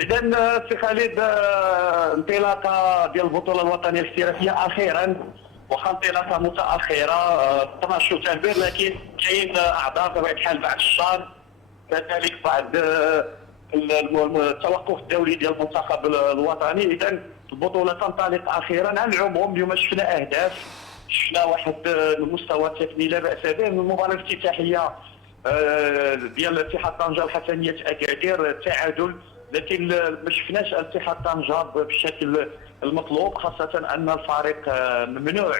اذا سي خالد، انطلاقه ديال البطوله الوطنيه الاحترافيه اخيرا، واخا انطلاقه متاخره 12 تنبير، لكن كاين اعذار بطبيعه الحال بعد الشهر، كذلك بعد التوقف الدولي ديال المنتخب الوطني. اذا البطوله تنطلق اخيرا. على العموم اليوم شفنا اهداف، شفنا واحد المستوى التقني لا باس به. من المباراه الافتتاحيه ديال اتحاد طنجه وحسنيه اكادير التعادل، لكن ما شفناش اتحاد طنجه بالشكل المطلوب، خاصه ان الفريق ممنوع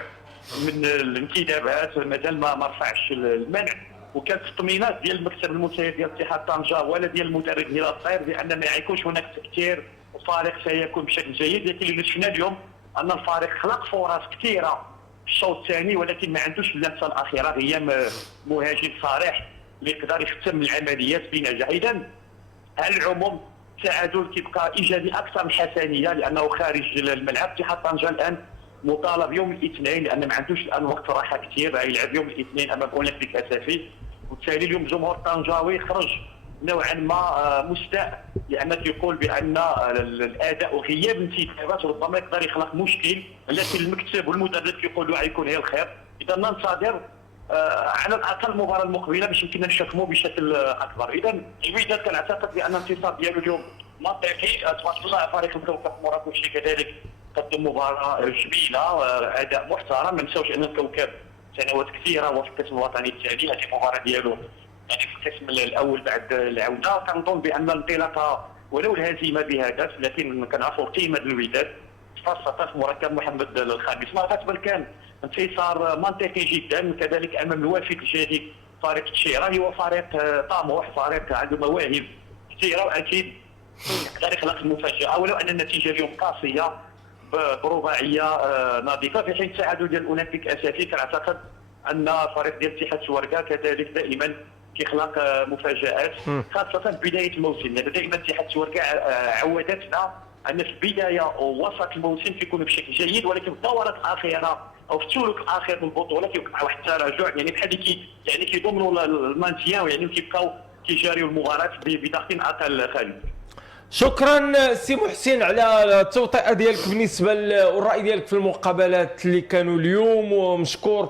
من الانتدابات، مازال ما رفعش المنع، وكانت التطمينات ديال المكتب المسير ديال اتحاد طنجه ولا ديال المدرب هلال الطير بان ما يكونش هناك تاثير والفريق سيكون بشكل جيد. لكن اللي شفنا اليوم ان الفريق خلق فرص كثيره في الشوط الثاني، ولكن ما عندوش اللمسه الاخيره، غياب مهاجم صريح اللي يقدر يختم العمليات بنجاح. اذا على العموم التعادل كيبقى ايجابي اكثر من حسنيه، لانه خارج الملعب. اتحاد طنجه الان مطالب يوم الاثنين، لان ما عندوش الان وقت راحه كثير، يلعب يوم الاثنين امام اولمبيك اسفي، وبالتالي اليوم الجمهور الطنجاوي خرج نوعا ما مستاء، لان كيقول بان الاداء وغياب الانتدابات ربما يقدر يخلق مشكل، لكن المكتب والمدرب كيقولوا غيكون هي الخير. اذا ننتظر على الاقل المباراه المقبله باش يمكننا نشكموا بشكل اكبر. اذا الوداد كنعتقد بان الانتصار ديالو اليوم منطقي. تبارك الله فريق الكوكب مراكشي كذلك قدم مباراه جميله، اداء محترم. ما نساوش ان الكوكب سنوات كثيره هو في القسم الوطني الثاني، هذه المباراه ديالو يعني في القسم الاول بعد العوده. كنظن بان الانطلاقه ولو الهزيمه بهدف، لكن كنعرفوا قيمه الوداد خاصه في مركب محمد الخامس. ما غتبان كان انتصار منطقي جدا، كذلك امام الوافد الجديد فريق التشيره، هو فريق طموح، فريق عنده مواهب كثيره، واكيد يقدر يخلق المفاجاه، ولو ان النتيجه اليوم قاسيه برباعيه نظيفه. في حين التعادل ديال اولمبيك اساسي كنعتقد ان فريق ديال اتحاد شواركا كذلك دائما كيخلق مفاجات، خاصه في بدايه الموسم. دائما اتحاد شواركا عودتنا ان في البدايه ووسط الموسم كيكون بشكل جيد، ولكن في الدورات الاخيره او في الثلث الاخير من البطوله كيوقع واحد التراجع، يعني بحال يعني كيضمنوا المانتيان، يعني كيبقاو كيجاريوا المباراه بضغط اقل. خالد، شكرا سي محسن على التوطئه ديالك بالنسبه والراي ديالك في المقابلات اللي كانوا اليوم، ومشكور